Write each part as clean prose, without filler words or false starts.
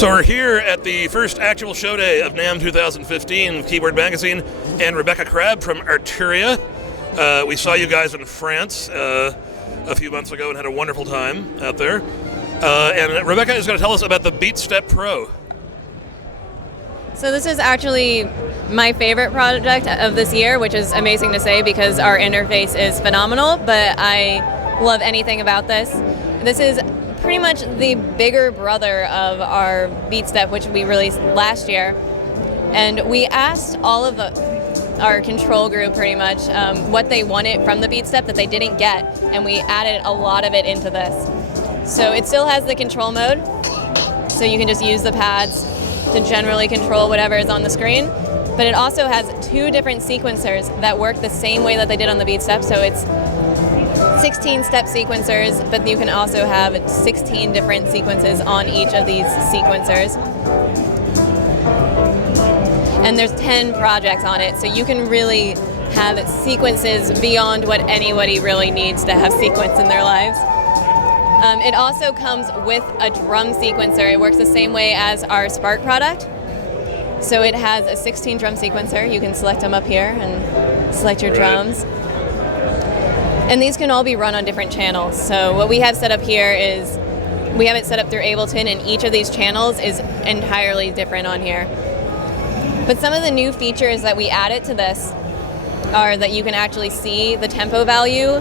So we're here at the first actual show day of NAMM 2015 with Keyboard Magazine and Rebecca Crabb from Artuira. We saw you guys in France a few months ago and had a wonderful time out there. And Rebecca is going to tell us about the BeatStep Pro. So this is actually my favorite project of this year, which is amazing to say because our interface is phenomenal, but I love anything about this. This is pretty much the bigger brother of our BeatStep, which we released last year. And we asked all of our control group pretty much what they wanted from the BeatStep that they didn't get, and we added a lot of it into this. So it still has the control mode, so you can just use the pads to generally control whatever is on the screen. But it also has two different sequencers that work the same way that they did on the BeatStep. So it's 16 step sequencers, but you can also have 16 different sequences on each of these sequencers. And there's 10 projects on it, so you can really have sequences beyond what anybody really needs to have sequence in their lives. It also comes with a drum sequencer. It works the same way as our Spark product. So it has a 16 drum sequencer. You can select them up here and select your drums. And these can all be run on different channels. So what we have set up here is, we have it set up through Ableton, and each of these channels is entirely different on here. But some of the new features that we added to this are that you can actually see the tempo value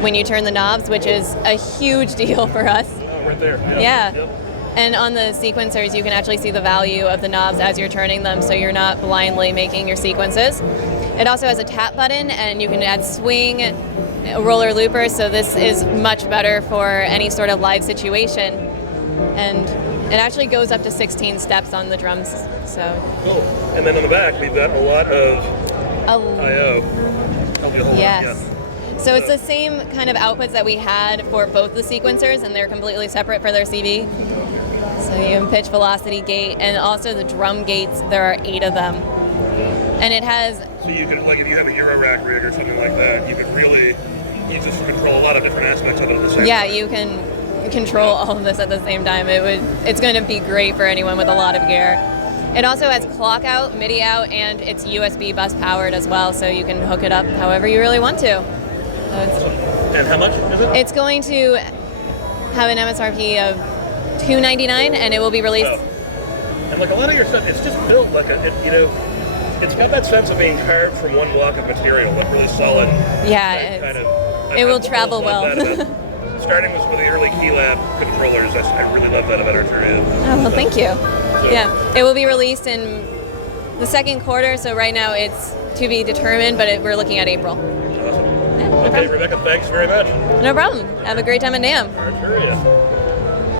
when you turn the knobs, which is a huge deal for us. Oh, right there. Yeah. Yep. And on the sequencers, you can actually see the value of the knobs as you're turning them, so you're not blindly making your sequences. It also has a tap button, and you can add swing, a roller looper, so this is much better for any sort of live situation. And it actually goes up to 16 steps on the drums. So. Cool. And then on the back, we've got a lot of I/O. Yes. So it's the same kind of outputs that we had for both the sequencers, and they're completely separate for their CV. So you can pitch, velocity, gate, and also the drum gates. There are 8 of them. And it has... So you could, like if you have a Euro rack rig or something like that, you could really use this to control a lot of different aspects of it at the same time. Yeah, you can control all of this at the same time. It's going to be great for anyone with a lot of gear. It also has clock out, MIDI out, and it's USB bus powered as well, so you can hook it up however you really want to. And how much is it? It's going to have an MSRP of $299, and it will be released. Oh. And like a lot of your stuff, it's just built like it's got that sense of being carved from one block of material, like really solid. Yeah, it will travel well. Starting with the early Keylab controllers, I really love that about Artuira. Oh, well, thank you. So. Yeah, it will be released in the second quarter, so right now it's to be determined, but we're looking at April. Awesome. Okay, Rebecca, thanks very much. No problem. Have a great time at NAMM. Artuira.